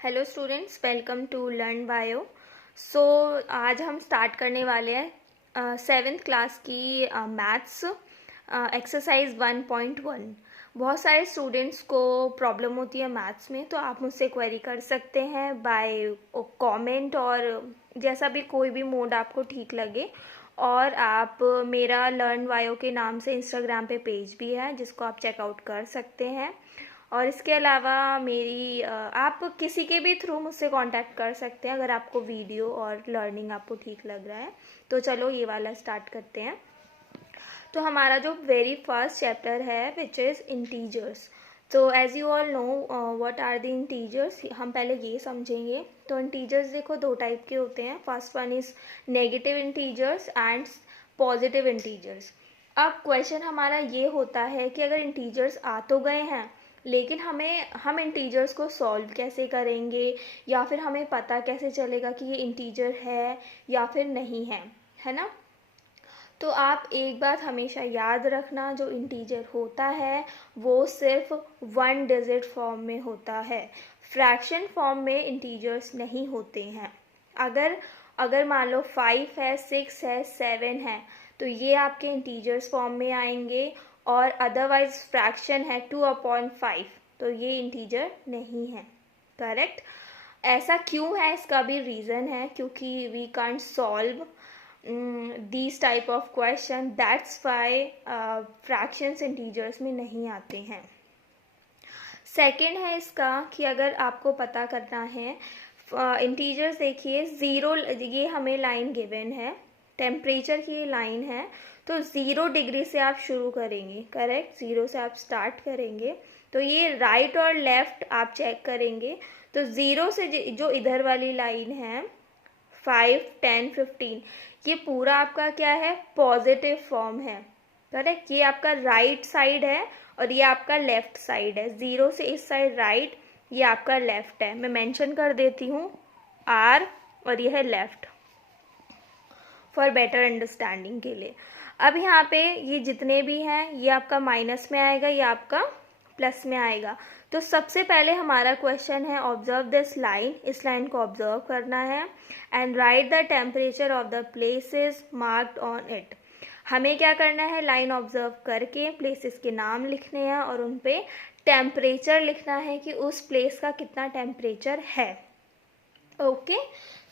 Hello students, welcome to learn bio. आज हम start करने वाले हैं 7th क्लास की मैथ्स एक्सरसाइज 1.1। बहुत सारे स्टूडेंट्स को प्रॉब्लम होती है मैथ्स में, तो आप मुझसे क्वेरी कर सकते हैं बाय कमेंट और जैसा भी कोई भी मोड आपको ठीक लगे। और आप मेरा लर्न बायो के नाम से इंस्टाग्राम पे पेज भी है जिसको आप चेकआउट कर सकते हैं। और इसके अलावा मेरी आप किसी के भी थ्रू मुझसे कांटेक्ट कर सकते हैं अगर आपको वीडियो और लर्निंग आपको ठीक लग रहा है। तो चलो ये वाला स्टार्ट करते हैं। तो हमारा जो वेरी फर्स्ट चैप्टर है विच इज़ इंटीजर्स। तो as you all know what are the integers, हम पहले ये समझेंगे। तो इंटीजर्स देखो दो टाइप के होते हैं। First one is negative integers and positive integers. अब क्वेश्चन हमारा ये होता है कि अगर इंटीजर्स आ तो गए हैं, लेकिन हम इंटीजर्स को सॉल्व कैसे करेंगे, या फिर हमें पता कैसे चलेगा कि ये इंटीजर है या फिर नहीं है, है ना। तो आप एक बात हमेशा याद रखना, जो इंटीजर होता है वो सिर्फ 1 डिजिट फॉर्म में होता है। फ्रैक्शन फॉर्म में इंटीजर्स नहीं होते हैं। अगर मान लो 5 है, 6 है, 7 है, तो ये आपके इंटीजर्स फॉर्म में आएंगे। और अदरवाइज फ्रैक्शन है 2/5, तो ये इंटीजर नहीं है। करेक्ट। ऐसा क्यों है, इसका भी रीज़न है, क्योंकि we can't solve these type of question, that's why fractions integers में नहीं आते हैं। सेकेंड है इसका कि अगर आपको पता करना है इंटीजर्स, देखिए 0, ये हमें लाइन गिवन है, टेम्परेचर की लाइन है, तो 0 डिग्री से आप शुरू करेंगे। करेक्ट, 0 से आप स्टार्ट करेंगे। तो ये राइट और लेफ्ट आप चेक करेंगे। तो 0 से जो इधर वाली लाइन है 5, 10, 15, ये पूरा आपका क्या है, पॉजिटिव फॉर्म है। करेक्ट, ये आपका राइट साइड है और ये आपका लेफ्ट साइड है। 0 से इस साइड राइट, ये आपका लेफ्ट है। मैं मेंशन कर देती हूँ R, और ये है लेफ्ट फॉर बेटर अंडरस्टैंडिंग के लिए। अब यहाँ पे ये जितने भी हैं ये आपका माइनस में आएगा, ये आपका प्लस में आएगा। तो सबसे पहले हमारा क्वेश्चन है ऑब्जर्व दिस लाइन, इस लाइन को ऑब्जर्व करना है and right the temperature of the places marked on it. हमें क्या करना है, लाइन ऑब्जर्व करके प्लेसेस के नाम लिखने हैं और उन पे टेम्परेचर लिखना है कि उस प्लेस का कितना टेम्परेचर है। ओके,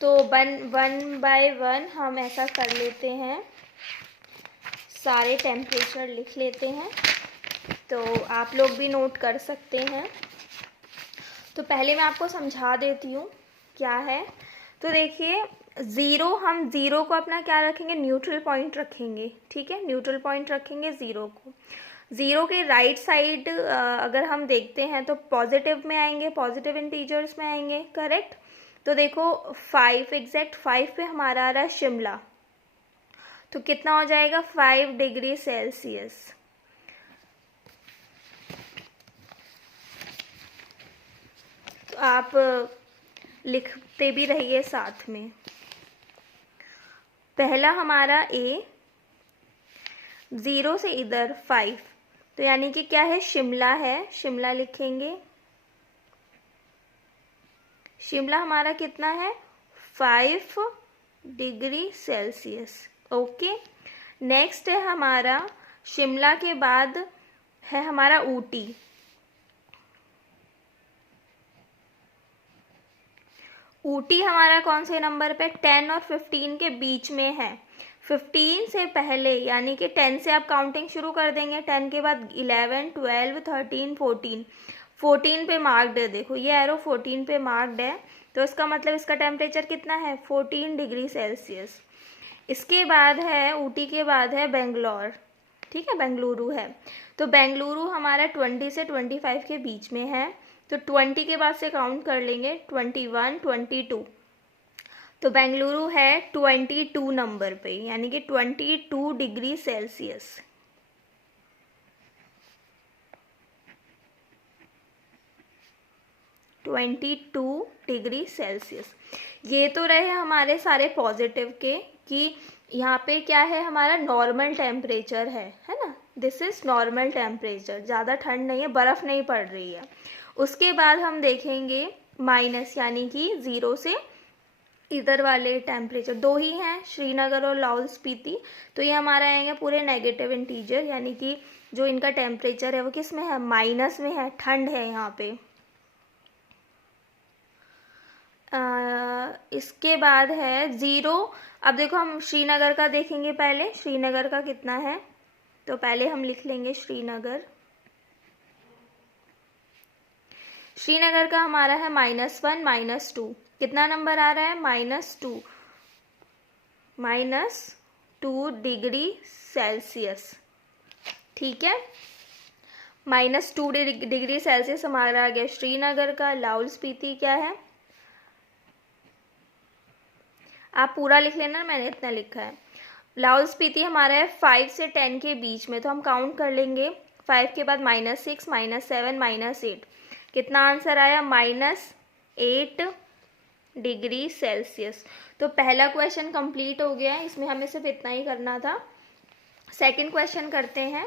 तो वन बाय वन हम ऐसा कर लेते हैं, सारे टेम्परेचर लिख लेते हैं। तो आप लोग भी नोट कर सकते हैं। तो पहले मैं आपको समझा देती हूँ क्या है। तो देखिए 0, हम 0 को अपना क्या रखेंगे, न्यूट्रल पॉइंट रखेंगे। ठीक है, न्यूट्रल पॉइंट रखेंगे 0 को। 0 के राइट साइड अगर हम देखते हैं तो पॉजिटिव में आएंगे, पॉजिटिव इंटीजर्स में आएंगे। करेक्ट। तो देखो 5, एग्जैक्ट 5 पे हमारा आ रहा है शिमला, तो कितना हो जाएगा 5 डिग्री सेल्सियस। तो आप लिखते भी रहिए साथ में। पहला हमारा A, 0 से इधर 5, तो यानी कि क्या है, शिमला है, शिमला लिखेंगे। शिमला हमारा कितना है, 5 डिग्री सेल्सियस। ओके, नेक्स्ट है हमारा, शिमला के बाद है हमारा ऊटी। ऊटी हमारा कौन से नंबर पे, 10 और 15 के बीच में है। 15 से पहले यानी कि 10 से आप काउंटिंग शुरू कर देंगे। 10 के बाद 11, 12, 13, 14, 14 पे मार्क्ड है। देखो ये एरो 14 पे मार्क्ड है, तो इसका मतलब इसका टेम्परेचर कितना है, 14 डिग्री सेल्सियस। इसके बाद है, ऊटी के बाद है बेंगलोर। ठीक है, बेंगलुरु है। तो बेंगलुरु हमारा 20 से 25 के बीच में है। तो 20 के बाद से काउंट कर लेंगे, 21, 22, तो बेंगलुरु है 22 नंबर पे, यानी कि 22 डिग्री सेल्सियस। Degree Celsius. ये तो रहे हमारे सारे पॉजिटिव के, कि यहाँ पे क्या है, हमारा नॉर्मल टेम्परेचर है ना। दिस इज नॉर्मल टेम्परेचर, ज़्यादा ठंड नहीं है, बर्फ़ नहीं पड़ रही है। उसके बाद हम देखेंगे माइनस, यानी कि 0 से इधर वाले टेम्परेचर दो ही हैं, श्रीनगर और लाहौल स्पीति, तो ये हमारा आएंगे पूरे नेगेटिव इंटीजर, यानी कि जो इनका टेम्परेचर है वो किस में है, माइनस में है, ठंड है यहाँ पे। इसके बाद है 0। अब देखो हम श्रीनगर का देखेंगे, पहले श्रीनगर का कितना है, तो पहले हम लिख लेंगे श्रीनगर। श्रीनगर का हमारा है -1 -2, कितना नंबर आ रहा है, -2 डिग्री सेल्सियस। ठीक है, -2 डिग्री सेल्सियस हमारा आ गया श्रीनगर का। लाहौल स्पीति क्या है, आप पूरा लिख लेना, मैंने इतना लिखा है। लाहौल स्पीति हमारा है 5 से 10 के बीच में, तो हम काउंट कर लेंगे। 5 के बाद -6 -7 -8, कितना आंसर आया, -8 डिग्री सेल्सियस। तो पहला क्वेश्चन कंप्लीट हो गया है, इसमें हमें सिर्फ इतना ही करना था। सेकंड क्वेश्चन करते हैं।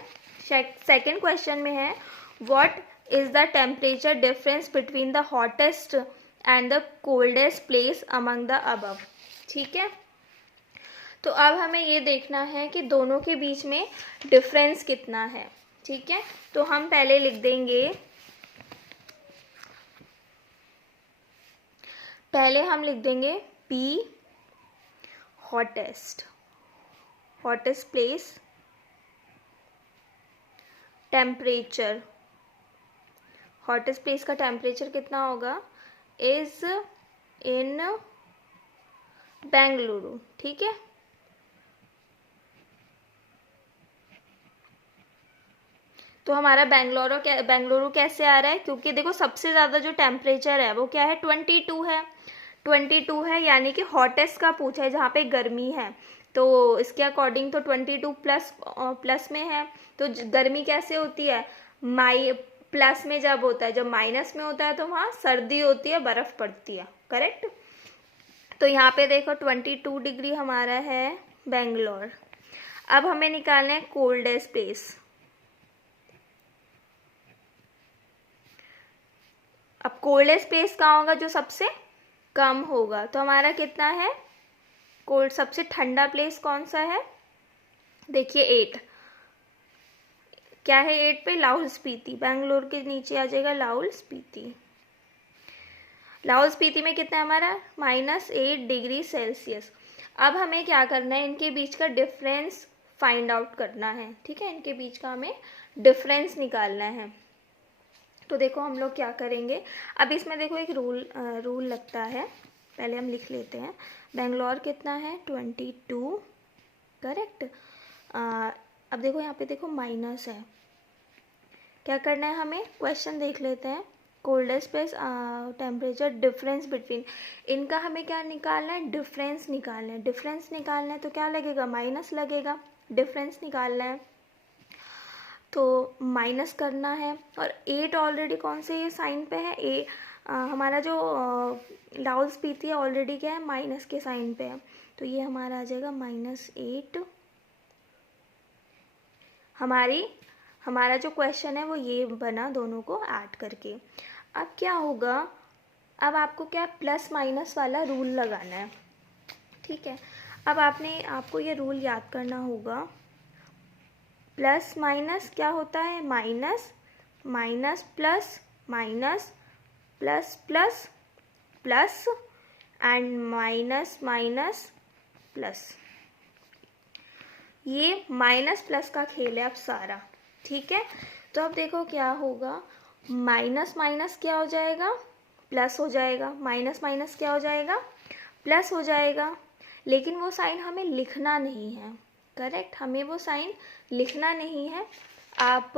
सेकंड क्वेश्चन में है what is the temperature difference between the hottest and the coldest place among the above. ठीक है, तो अब हमें ये देखना है कि दोनों के बीच में डिफरेंस कितना है। ठीक है, तो हम पहले लिख देंगे, P hottest place temperature, hottest place का टेम्परेचर कितना होगा, इज इन बेंगलुरु। ठीक है, तो हमारा बेंगलुरु कैसे आ रहा है, क्योंकि देखो सबसे ज़्यादा जो टेम्परेचर है वो क्या है, 22 है। 22 है, यानी कि हॉटेस्ट का पूछा है जहाँ पे गर्मी है, तो इसके अकॉर्डिंग तो 22 प्लस में है। तो गर्मी कैसे होती है, प्लस में जब होता है, जब माइनस में होता है तो वहाँ सर्दी होती है, बर्फ़ पड़ती है। करेक्ट, तो यहाँ पे देखो 22 डिग्री हमारा है बेंगलोर। अब हमें निकालना है कोल्डेस्ट प्लेस। अब कोल्डेस्ट प्लेस कहाँ होगा, जो सबसे कम होगा, तो हमारा कितना है, कोल्ड सबसे ठंडा प्लेस कौन सा है, देखिए 8, क्या है 8 पे, लाहौल स्पीति। बेंगलोर के नीचे आ जाएगा लाहौल स्पीति। लाहौल स्पीति में कितना है हमारा, -8 डिग्री सेल्सियस। अब हमें क्या करना है, इनके बीच का डिफरेंस फाइंड आउट करना है। ठीक है, इनके बीच का हमें डिफरेंस निकालना है। तो देखो हम लोग क्या करेंगे, अब इसमें देखो एक रूल लगता है, पहले हम लिख लेते हैं। बेंगलोर कितना है, 22। करेक्ट, अब देखो यहाँ पे देखो माइनस है, क्या करना है हमें, क्वेश्चन देख लेते हैं। Coldest place temperature difference between, इनका हमें क्या निकालना है, डिफरेंस निकालना है। डिफरेंस निकालना है तो क्या लगेगा, माइनस लगेगा, डिफरेंस निकालना है तो माइनस करना है। और 8 ऑलरेडी कौन से ये साइन पे है, हमारा जो लाहौल स्पीति है ऑलरेडी क्या है, माइनस के साइन पे है, तो ये हमारा आ जाएगा -8। हमारा जो क्वेश्चन है वो ये बना, दोनों को ऐड करके। अब क्या होगा, अब आपको क्या प्लस माइनस वाला रूल लगाना है। ठीक है, अब आपको ये रूल याद करना होगा, प्लस माइनस क्या होता है, minus minus plus minus plus plus plus and minus minus plus, ये माइनस प्लस का खेल है अब सारा। ठीक है, तो अब देखो क्या होगा, माइनस माइनस क्या हो जाएगा, प्लस हो जाएगा, माइनस माइनस क्या हो जाएगा, प्लस हो जाएगा, लेकिन वो साइन हमें लिखना नहीं है। करेक्ट, हमें वो साइन लिखना नहीं है, आप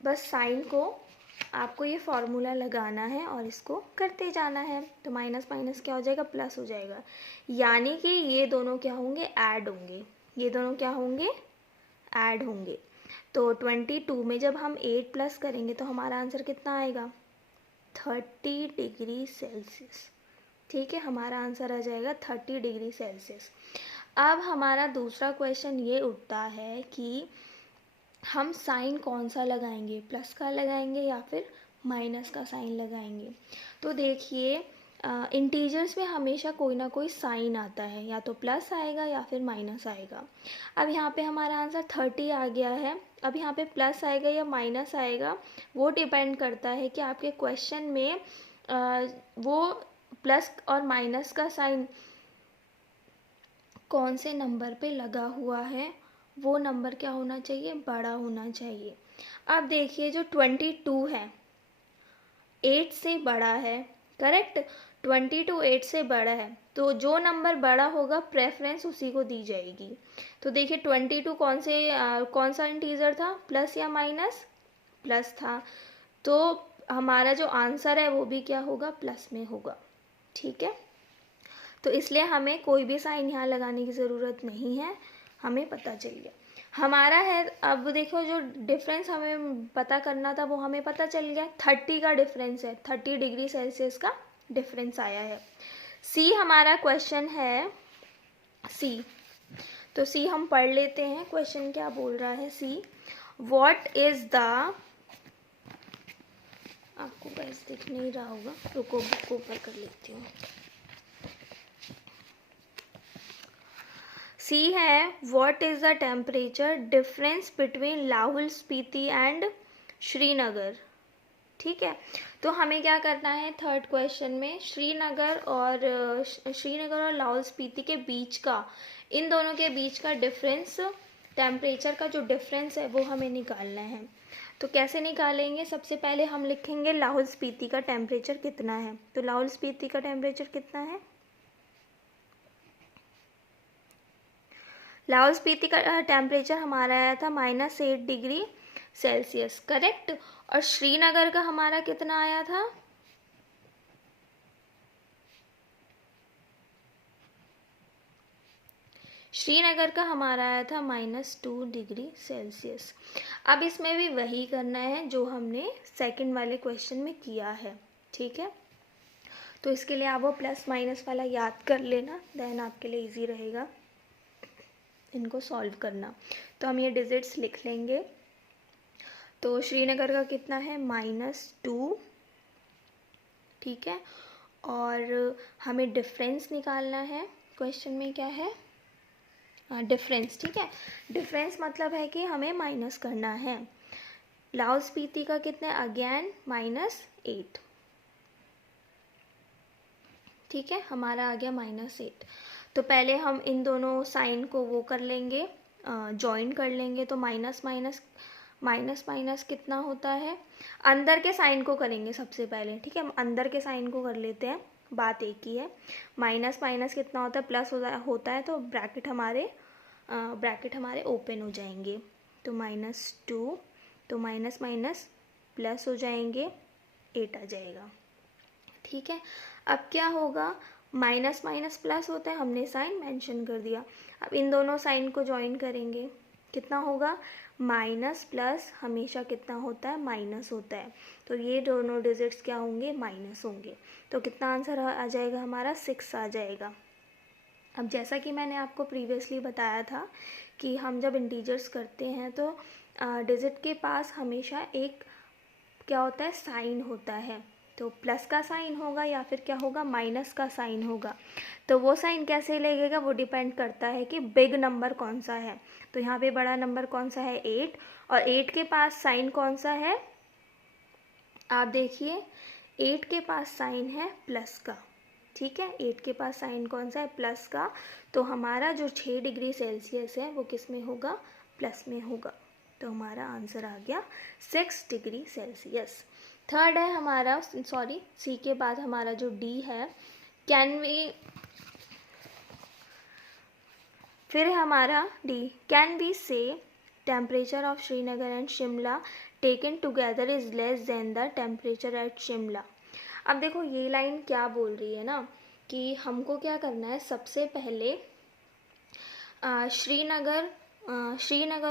बस साइन को, आपको ये फॉर्मूला लगाना है और इसको करते जाना है। तो माइनस माइनस क्या हो जाएगा, प्लस हो जाएगा, यानी कि ये दोनों क्या होंगे, ऐड होंगे, ये दोनों क्या होंगे, ऐड होंगे। तो 22 में जब हम 8 प्लस करेंगे तो हमारा आंसर कितना आएगा, 30 डिग्री सेल्सियस। ठीक है, हमारा आंसर आ जाएगा 30 डिग्री सेल्सियस। अब हमारा दूसरा क्वेश्चन ये उठता है कि हम साइन कौन सा लगाएंगे, प्लस का लगाएंगे या फिर माइनस का साइन लगाएंगे। तो देखिए इंटीजर्स में हमेशा कोई ना कोई साइन आता है, या तो प्लस आएगा या फिर माइनस आएगा। अब यहाँ पे हमारा आंसर 30 आ गया है। अब यहाँ पे प्लस आएगा या माइनस आएगा वो डिपेंड करता है कि आपके क्वेश्चन में वो प्लस और माइनस का साइन कौन से नंबर पे लगा हुआ है, वो नंबर क्या होना चाहिए, बड़ा होना चाहिए। अब देखिए जो 22 है 8 से बड़ा है, करेक्ट। 22 8 से बड़ा है, तो जो नंबर बड़ा होगा प्रेफरेंस उसी को दी जाएगी। तो देखिए 22 कौन सा इंटीजर था, प्लस या माइनस, प्लस था, तो हमारा जो आंसर है वो भी क्या होगा, प्लस में होगा। ठीक है, तो इसलिए हमें कोई भी साइन यहाँ लगाने की ज़रूरत नहीं है, हमें पता चल गया हमारा है। अब देखो जो डिफरेंस हमें पता करना था वो हमें पता चल गया, 30 का डिफरेंस है, 30 डिग्री सेल्सियस का डिफरेंस आया है। सी हमारा क्वेश्चन है, सी, तो सी हम पढ़ लेते हैं क्वेश्चन क्या बोल रहा है। सी, व्हाट इज द, आपको बस दिख नहीं रहा होगा, रुको बुक ऊपर कर लेती हूँ। सी है, what is the temperature difference between Lahaul Spiti and Srinagar. ठीक है, तो हमें क्या करना है, थर्ड क्वेश्चन में श्रीनगर और लाहौल स्पीति के बीच का, इन दोनों के बीच का डिफरेंस, टेम्परेचर का जो डिफरेंस है वो हमें निकालना है। तो कैसे निकालेंगे, सबसे पहले हम लिखेंगे लाहौल स्पीति का टेम्परेचर कितना है। तो लाहौल स्पीति का टेम्परेचर कितना है, लाहौल स्पीति का टेम्परेचर हमारा आया था -8 डिग्री सेल्सियस, करेक्ट। और श्रीनगर का हमारा कितना आया था, श्रीनगर का हमारा आया था -2 डिग्री सेल्सियस। अब इसमें भी वही करना है जो हमने सेकंड वाले क्वेश्चन में किया है। ठीक है, तो इसके लिए आप वो प्लस माइनस वाला याद कर लेना, देन आपके लिए इजी रहेगा इनको सॉल्व करना। तो हम ये डिजिट्स लिख लेंगे। तो श्रीनगर का कितना है, -2, ठीक है। और हमें डिफरेंस निकालना है, क्वेश्चन में क्या है, डिफरेंस, ठीक है। डिफरेंस मतलब है कि हमें माइनस करना है। लाहौल स्पीति का कितना है, अगेन -8, ठीक है, हमारा आ गया -8। तो पहले हम इन दोनों साइन को वो कर लेंगे, जॉइन कर लेंगे। तो माइनस माइनस कितना होता है, अंदर के साइन को करेंगे सबसे पहले, ठीक है, हम अंदर के साइन को कर लेते हैं, बात एक ही है। माइनस कितना होता है, प्लस होता है, तो ब्रैकेट हमारे ओपन हो जाएंगे। तो -2, तो माइनस प्लस हो जाएंगे, 8 आ जाएगा। ठीक है, अब क्या होगा, माइनस प्लस होता है, हमने साइन मेंशन कर दिया। अब इन दोनों साइन को ज्वाइन करेंगे, कितना होगा, माइनस प्लस हमेशा कितना होता है, माइनस होता है। तो ये दोनों डिजिट्स क्या होंगे, माइनस होंगे। तो कितना आंसर आ जाएगा हमारा, 6 आ जाएगा। अब जैसा कि मैंने आपको प्रीवियसली बताया था कि हम जब इंटीजर्स करते हैं तो डिजिट के पास हमेशा एक क्या होता है, साइन होता है। तो प्लस का साइन होगा या फिर क्या होगा, माइनस का साइन होगा। तो वो साइन कैसे लगेगा, वो डिपेंड करता है कि बिग नंबर कौन सा है। तो यहाँ पे बड़ा नंबर कौन सा है, 8, और 8 के पास साइन कौन सा है, आप देखिए 8 के पास साइन है प्लस का, ठीक है, 8 के पास साइन कौन सा है, प्लस का। तो हमारा जो 6 डिग्री सेल्सियस है वो किस में होगा, प्लस में होगा। तो हमारा आंसर आ गया 6 डिग्री सेल्सियस। थर्ड है हमारा, सॉरी, सी के बाद हमारा जो डी है, फिर है हमारा D, can we say temperature of Srinagar and Shimla taken together is less than the temperature at Shimla. अब देखो ये लाइन क्या बोल रही है ना, कि हमको क्या करना है, सबसे पहले श्रीनगर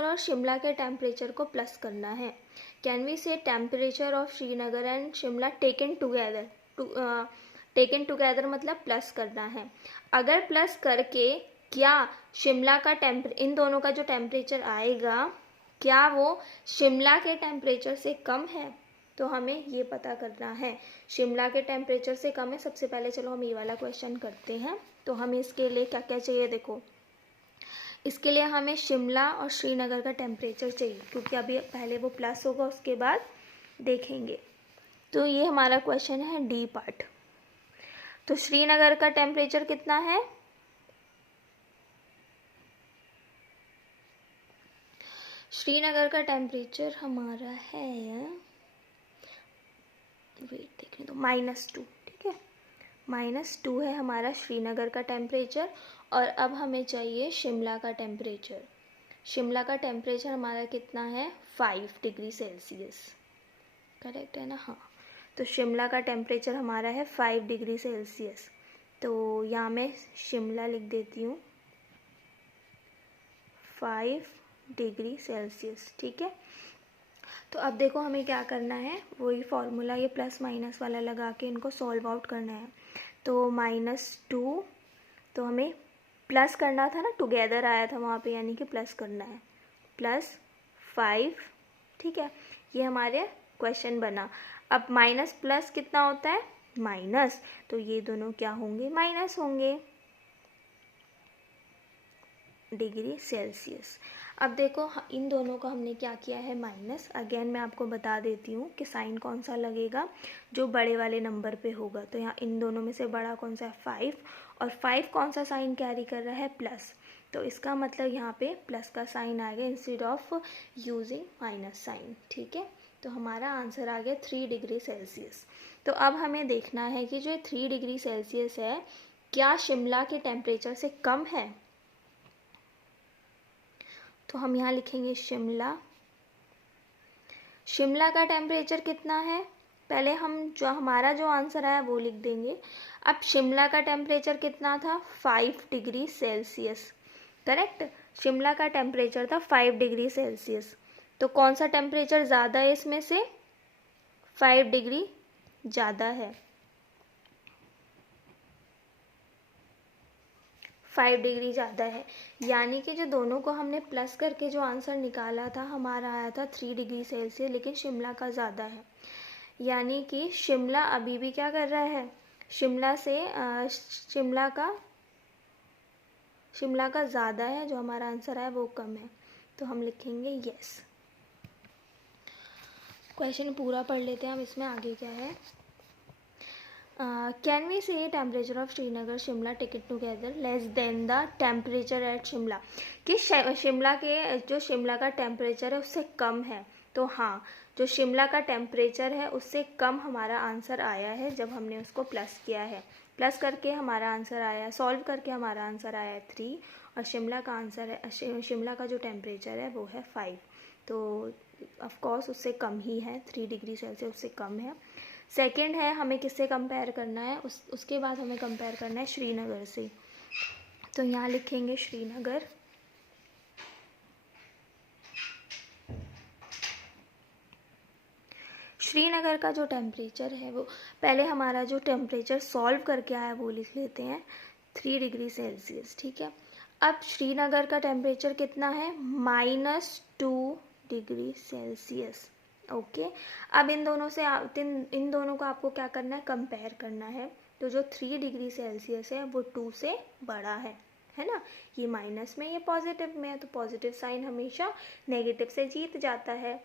और शिमला के टेम्परेचर को प्लस करना है। Can we say temperature of Srinagar and Shimla taken together मतलब प्लस करना है। अगर प्लस करके क्या शिमला का इन दोनों का जो टेम्परेचर आएगा, क्या वो शिमला के टेम्परेचर से कम है, तो हमें ये पता करना है। शिमला के टेम्परेचर से कम है। सबसे पहले चलो हम ये वाला क्वेश्चन करते हैं। तो हमें इसके लिए क्या क्या चाहिए, देखो इसके लिए हमें शिमला और श्रीनगर का टेम्परेचर चाहिए, क्योंकि अभी पहले वो प्लस होगा, उसके बाद देखेंगे। तो ये हमारा क्वेश्चन है डी पार्ट। तो श्रीनगर का टेम्परेचर कितना है, श्रीनगर का टेम्परेचर हमारा है, वेट देखने दो, -2। ठीक है, -2 है हमारा श्रीनगर का टेम्परेचर। और अब हमें चाहिए शिमला का टेम्परेचर। शिमला का टेम्परेचर हमारा कितना है, 5 डिग्री सेल्सियस। करेक्ट है ना, हाँ। तो शिमला का टेम्परेचर हमारा है 5 डिग्री सेल्सियस। तो यहाँ मैं शिमला लिख देती हूँ 5 डिग्री सेल्सियस। ठीक है, तो अब देखो हमें क्या करना है, वही फॉर्मूला ये प्लस माइनस वाला लगा के इनको सॉल्व आउट करना है। तो -2, तो हमें प्लस करना था ना, टुगेदर आया था वहाँ पे, यानी कि प्लस करना है, +5। ठीक है, ये हमारे क्वेश्चन बना। अब माइनस प्लस कितना होता है, माइनस, तो ये दोनों क्या होंगे, माइनस होंगे डिग्री सेल्सियस। अब देखो इन दोनों को हमने क्या किया है, माइनस। अगेन मैं आपको बता देती हूँ कि साइन कौन सा लगेगा, जो बड़े वाले नंबर पे होगा। तो यहाँ इन दोनों में से बड़ा कौन सा है, 5, और 5 कौन सा साइन कैरी कर रहा है, प्लस। तो इसका मतलब यहाँ पे प्लस का साइन आ गया instead of using minus sign. ठीक है, तो हमारा आंसर आ गया 3 डिग्री सेल्सियस। तो अब हमें देखना है कि जो 3 डिग्री सेल्सियस है, क्या शिमला के टेम्परेचर से कम है। तो हम यहाँ लिखेंगे शिमला। शिमला का टेम्परेचर कितना है, पहले हम जो हमारा जो आंसर आया वो लिख देंगे। अब शिमला का टेम्परेचर कितना था, 5 डिग्री सेल्सियस। करेक्ट, शिमला का टेम्परेचर था 5 डिग्री सेल्सियस। तो कौन सा टेम्परेचर ज़्यादा है इसमें से, 5 डिग्री ज़्यादा है, 5 डिग्री ज़्यादा है। यानी कि जो दोनों को हमने प्लस करके जो आंसर निकाला था, हमारा आया था 3 डिग्री सेल्सियस, लेकिन शिमला का ज़्यादा है। यानी कि शिमला अभी भी क्या कर रहा है, शिमला का ज़्यादा है, जो हमारा आंसर है वो कम है। तो हम लिखेंगे यस। क्वेश्चन पूरा पढ़ लेते हैं हम, इसमें आगे क्या है। Can we say temperature of Srinagar Shimla take it together less than the temperature at Shimla, कि शिमला के जो शिमला का टेम्परेचर है उससे कम है। तो हाँ, जो शिमला का टेम्परेचर है उससे कम हमारा आंसर आया है जब हमने उसको प्लस किया है। प्लस करके हमारा आंसर आया, सॉल्व करके हमारा आंसर आया है 3, और शिमला का आंसर है, शिमला का जो टेम्परेचर है वो है 5। तो ऑफकोर्स उससे कम ही है, 3 डिग्री सेल्सियस उससे कम है। सेकंड है, हमें किससे कंपेयर करना है, उसके बाद हमें कंपेयर करना है श्रीनगर से। तो यहाँ लिखेंगे श्रीनगर। श्रीनगर का जो टेम्परेचर है वो, पहले हमारा जो टेम्परेचर सॉल्व करके आया वो लिख लेते हैं 3 डिग्री सेल्सियस। ठीक है, अब श्रीनगर का टेम्परेचर कितना है, -2 डिग्री सेल्सियस। ओके, अब इन दोनों को आपको क्या करना है, कंपेयर करना है। तो जो 3 डिग्री सेल्सियस है वो 2 से बड़ा है ना। ये माइनस में, ये पॉजिटिव में है, तो पॉजिटिव साइन हमेशा नेगेटिव से जीत जाता है।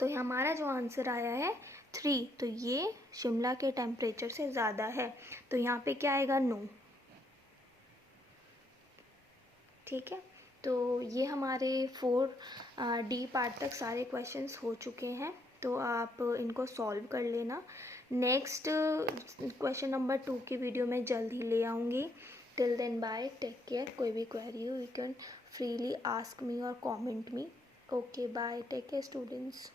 तो हमारा जो आंसर आया है 3, तो ये शिमला के टेम्परेचर से ज़्यादा है। तो यहाँ पे क्या आएगा, नो। ठीक है, तो ये हमारे 4D पार्ट तक सारे क्वेश्चंस हो चुके हैं। तो आप इनको सॉल्व कर लेना। नेक्स्ट क्वेश्चन नंबर 2 की वीडियो मैं जल्द ही ले आऊँगी। Till then bye, take care. कोई भी क्वेरी हो, you can freely ask me और comment me. Okay, bye, take care students.